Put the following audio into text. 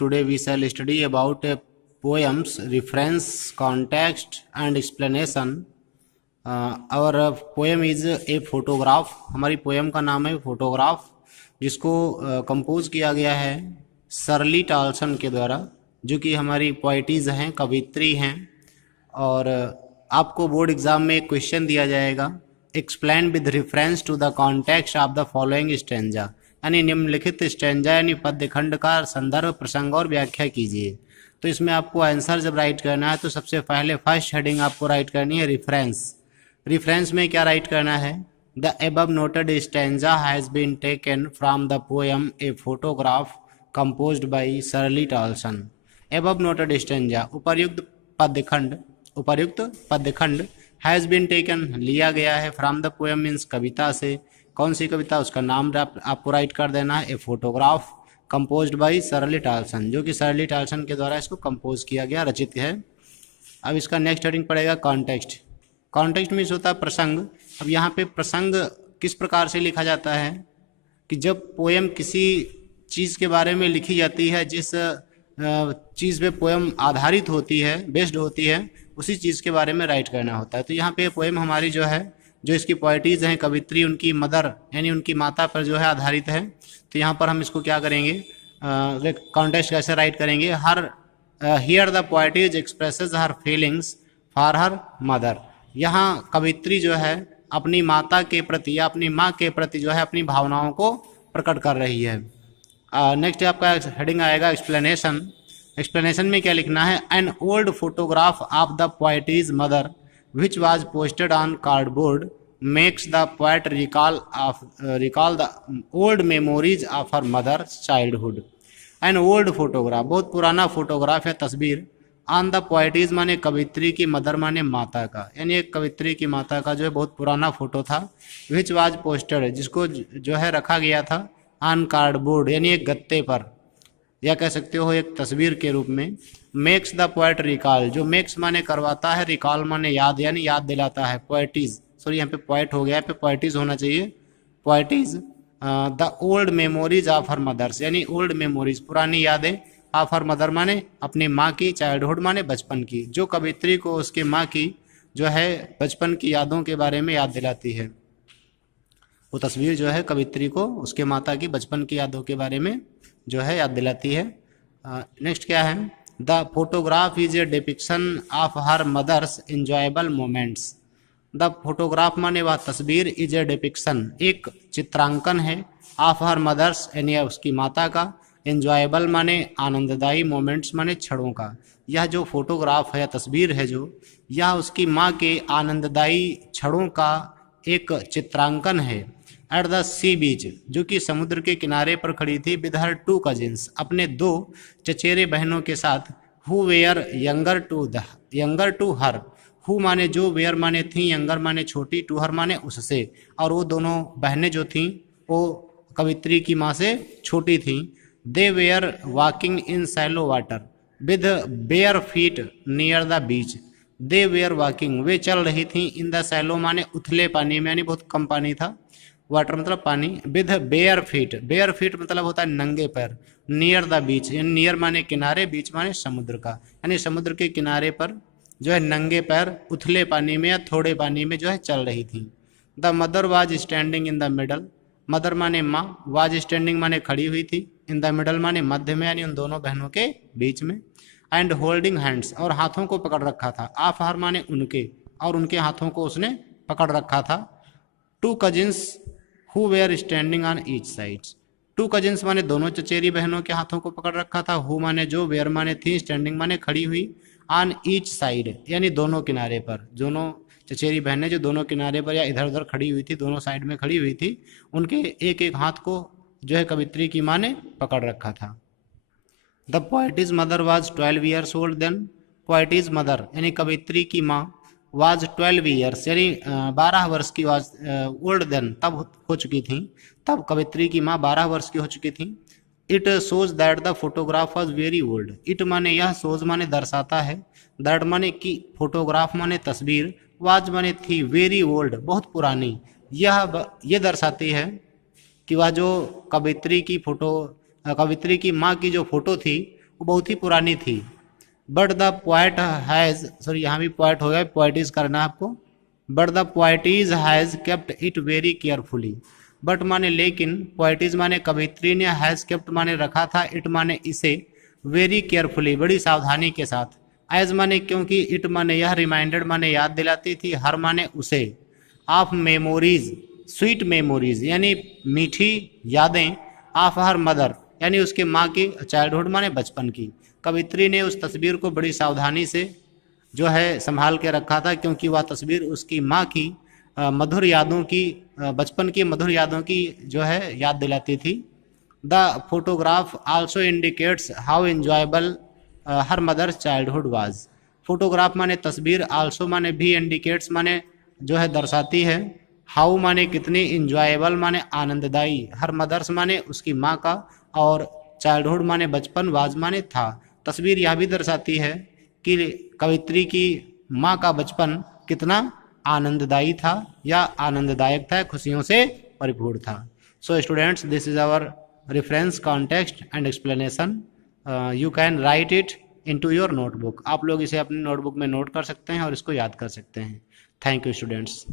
today we shall study about a poems, reference, context and explanation. Our poem is a photograph. हमारी poem का नाम है photograph, जिसको compose किया गया है शर्ली टाल्सन के द्वारा, जो कि हमारी पोइटीज हैं, कवित्री हैं। और आपको बोर्ड एग्जाम में एक क्वेश्चन दिया जाएगा, explain with reference to the context of the following stanza, यानी निम्नलिखित स्टैंजा यानी पद्यखंड का संदर्भ, प्रसंग और व्याख्या कीजिए। तो इसमें आपको आंसर जब राइट करना है तो सबसे पहले फर्स्ट हेडिंग आपको राइट करनी है रेफरेंस। रेफरेंस में क्या राइट करना है? The above noted stanza has been taken from the poem A Photograph composed by Shirley Toulson. Above noted stanza उपर्युक्त पद्यखंड हैज़ बीन टेकन लिया गया है, फ्रॉम द पोएम मीन्स कविता से। कौन सी कविता? उसका नाम आपको राइट कर देना है। A Photograph composed by Shirley Toulson, जो कि शर्ली टाल्सन के द्वारा इसको कंपोज किया गया, रचित है। अब इसका नेक्स्ट हेडिंग पड़ेगा कॉन्टेक्स्ट। कॉन्टेक्स्ट मीन्स होता है प्रसंग। अब यहाँ पे प्रसंग किस प्रकार से लिखा जाता है कि जब पोएम किसी चीज़ के बारे में लिखी जाती है, जिस चीज़ पे पोएम आधारित होती है, बेस्ड होती है, उसी चीज़ के बारे में राइट करना होता है। तो यहाँ पे पोएम हमारी जो है, जो इसकी पोइटीज़ हैं, कवित्री उनकी मदर यानी उनकी माता पर जो है आधारित है। तो यहाँ पर हम इसको क्या करेंगे, कॉन्टेक्स्ट कैसे राइट करेंगे? Here the poetess expresses her feelings for her mother. यहाँ कवित्री जो है अपनी माता के प्रति या अपनी माँ के प्रति जो है अपनी भावनाओं को प्रकट कर रही है। नेक्स्ट आपका हेडिंग आएगा एक्सप्लेनेशन। एक्सप्लेनेशन में क्या लिखना है? An old photograph of the poetess mother which was posted on cardboard makes the poet recall the old memories of her mother's childhood. An old photograph, बहुत पुराना फोटोग्राफ है, तस्वीर। ऑन द पोइटीज माने कवित्री की, मदर माने माता का, यानी एक कवित्री की माता का जो है बहुत पुराना फोटो था। विच वाज पोस्टेड, जिसको जो है रखा गया था ऑन कार्डबोर्ड, यानी एक गत्ते पर, या कह सकते हो एक तस्वीर के रूप में। मेक्स द पोएट रिकॉल, जो मेक्स माने करवाता है, रिकॉल माने याद, यानी याद दिलाता है। पोएटीज, सॉरी यहाँ पे पोएट हो गया है, पे पोएटीज होना चाहिए। Poetess the old memories of her mothers, यानी ओल्ड मेमोरीज, पुरानी यादें, ऑफ हर मदर माने अपनी माँ की, चाइल्डहुड माने बचपन की, जो कवित्री को उसके माँ की जो है बचपन की यादों के बारे में याद दिलाती है। वो तस्वीर जो है कवित्री को उसके माता की बचपन की यादों के बारे में जो है याद दिलाती है। नेक्स्ट क्या है? The photograph is a depiction of her mother's enjoyable moments. The photograph माने वह तस्वीर, इज ए डिपिक्शन, एक चित्रांकन है, ऑफ हर मदर्स यानी उसकी माता का, इंजॉयबल माने आनंददायी, मोमेंट्स माने क्षणों का। यह जो फोटोग्राफ है, तस्वीर है जो, यह उसकी माँ के आनंददायी क्षणों का एक चित्रांकन है। एट द सी बीच, जो कि समुद्र के किनारे पर खड़ी थी, विद हर टू कजिन्स, अपने दो चचेरे बहनों के साथ। Who were younger to her, who माने जो, वेयर माने थी, यंगर माने छोटी, टू हर माने उससे, और वो दोनों बहनें जो थीं वो कवित्री की माँ से छोटी थीं। They were walking in shallow water with bare feet near the beach. They were walking, वे चल रही थी, इन द सैलो माने उथले पानी में, यानी बहुत कम पानी था, वाटर मतलब पानी, with bare feet, bare feet मतलब होता है नंगे पैर, नियर द बीच, यानी नियर माने किनारे, बीच माने समुद्र का, यानी समुद्र के किनारे पर जो है नंगे पैर उथले पानी में या थोड़े पानी में जो है चल रही थी। The mother was standing in the middle, mother माने माँ, वाज स्टैंडिंग माने खड़ी हुई थी, इन द मिडल माने मध्य में, यानी उन दोनों बहनों के बीच में। एंड होल्डिंग हैंड्स, और हाथों को पकड़ रखा था, ऑफ हर माने उनके, और उनके हाथों को उसने पकड़ रखा था। Two cousins who were standing on each sides, two cousins माने दोनों चचेरी बहनों के हाथों को पकड़ रखा था। हु माने जो, वेयर माने थी, स्टैंडिंग माने खड़ी हुई, ऑन ईच साइड यानी दोनों किनारे पर, दोनों चचेरी बहनें जो दोनों किनारे पर या इधर उधर खड़ी हुई थी, दोनों साइड में खड़ी हुई थी, उनके एक एक हाथ को जो है कवित्री की माँ ने पकड़ रखा था। The poetess mother was 12 years old then, poetess mother यानी कवित्री की माँ, वाज 12 ईयर्स यानी 12 वर्ष की, वाज ओल्ड देन तब हो चुकी थी, तब कवित्री की माँ 12 वर्ष की हो चुकी थी। It shows that the photograph was very old, it माने यह, शोज माने दर्शाता है, दैट माने कि, फोटोग्राफ माने तस्वीर, वाज माने थी, वेरी ओल्ड बहुत पुरानी। यह दर्शाती है कि वह जो कवित्री की माँ की जो फोटो थी वो बहुत ही पुरानी थी। But the poet has, sorry यहाँ भी पोएट हो गया, पोएटिस करना है आपको। But the poet's has kept it very carefully. But माने लेकिन, पोएटिस माने कवित्री ने, हैज़ केप्ट माने रखा था, इट माने इसे, वेरी केयरफुली बड़ी सावधानी के साथ, एज माने क्योंकि, इट माने यह, रिमाइंडेड माने याद दिलाती थी, हर माने उसे, ऑफ मेमोरीज स्वीट मेमोरीज यानी मीठी यादें, ऑफ हर मदर यानी उसके माँ की, चाइल्डहुड माने बचपन की। कवित्री ने उस तस्वीर को बड़ी सावधानी से जो है संभाल के रखा था, क्योंकि वह तस्वीर उसकी माँ की मधुर यादों की, बचपन की मधुर यादों की जो है याद दिलाती थी। The photograph also indicates how enjoyable her mother's childhood was. Photograph माने तस्वीर, आल्सो माने भी, इंडिकेट्स माने जो है दर्शाती है, हाउ माने कितनी, इंजॉयबल माने आनंददायी, हर मदर्स माने उसकी माँ का, और चाइल्डहुड माने बचपन, वाज माने था। तस्वीर यह भी दर्शाती है कि कवित्री की माँ का बचपन कितना आनंददायी था या आनंददायक था, खुशियों से परिपूर्ण था। So students, this is our reference, context and explanation. You can write it into your notebook. आप लोग इसे अपनी नोटबुक में नोट कर सकते हैं और इसको याद कर सकते हैं। Thank you students.